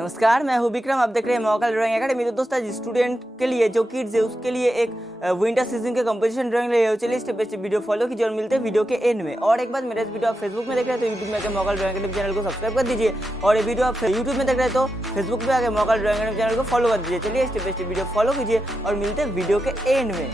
नमस्कार, मैं हूं विक्रम। आप देख रहे हैं महाकाल ड्राइंग एकेडमी। तो दोस्तों, आज स्टूडेंट के लिए जो किड्स है उसके लिए एक विंटर सीजन के कंपोजिशन ड्राइंग ले। चलिए step by step video follow कीजिए और मिलते हैं वीडियो के एंड में। और एक बार मेरा इस वीडियो आप फेसबुक में देख रहे हैं तो यूट्यूब में आकर महाकाल ड्राइंग एकेडमी चैनल को सब्सक्राइब कर दीजिए, और ये वीडियो आप यूट्यूब में देख रहे हैं तो फेसबुक पे आकर महाकाल ड्राइंग एकेडमी चैनल को फॉलो कर दीजिए। चलिए step by step video follow कीजिए और मिलते हैं वीडियो के एंड में।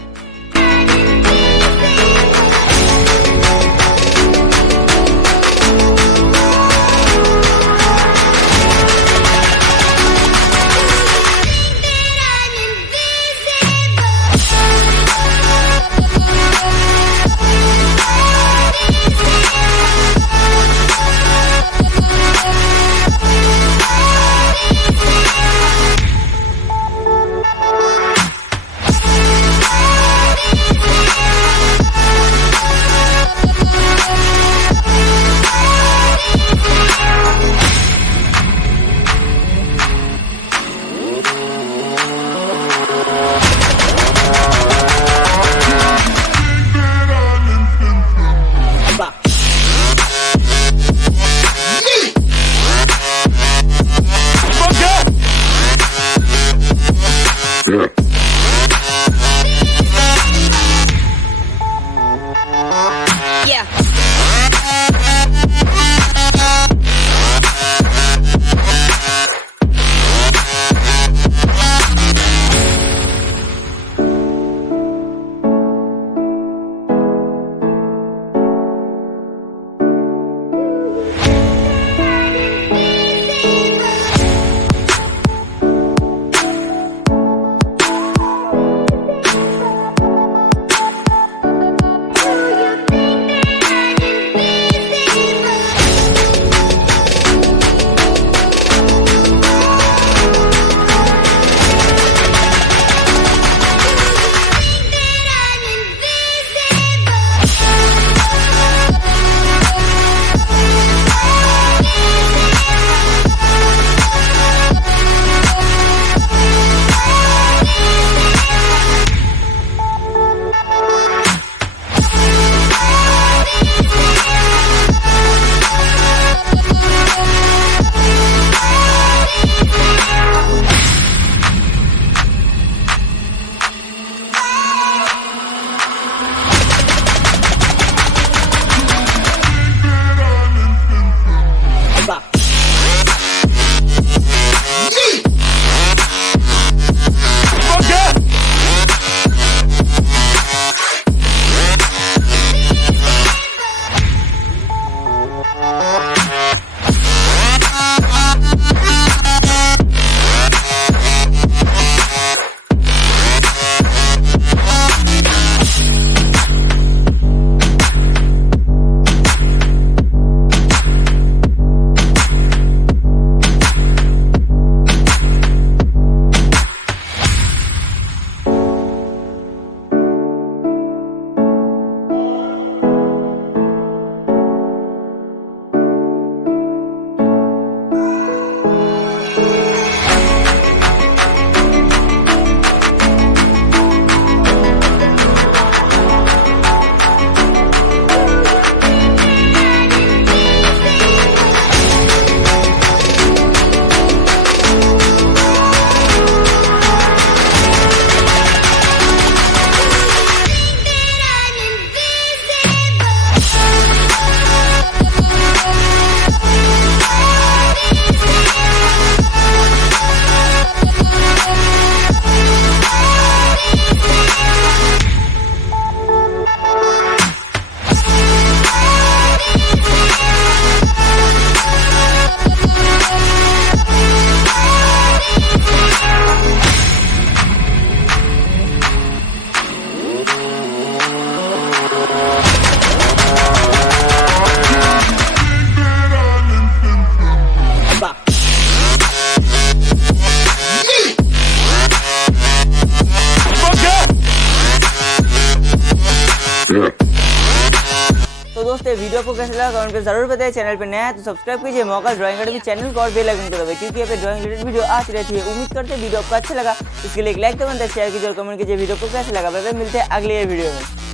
तो दोस्तों, वीडियो आपको कैसा लगा कमेंट कर जरूर बताइए। चैनल पे नया है तो सब्सक्राइब कीजिए महाकाल ड्राइंग एकेडमी चैनल को और बेल आइकन को दबाइए, क्योंकि यहाँ पे ड्राइंग रिलेटेड वीडियो आती रहती है। उम्मीद करते हैं वीडियो आपको अच्छा लगा। इसके लिए एक लाइक तो बनता है, शेयर कीजिए और कमेंट कीजिए वीडियो को कैसा लगा। मिलते हैं अगले वीडियो में।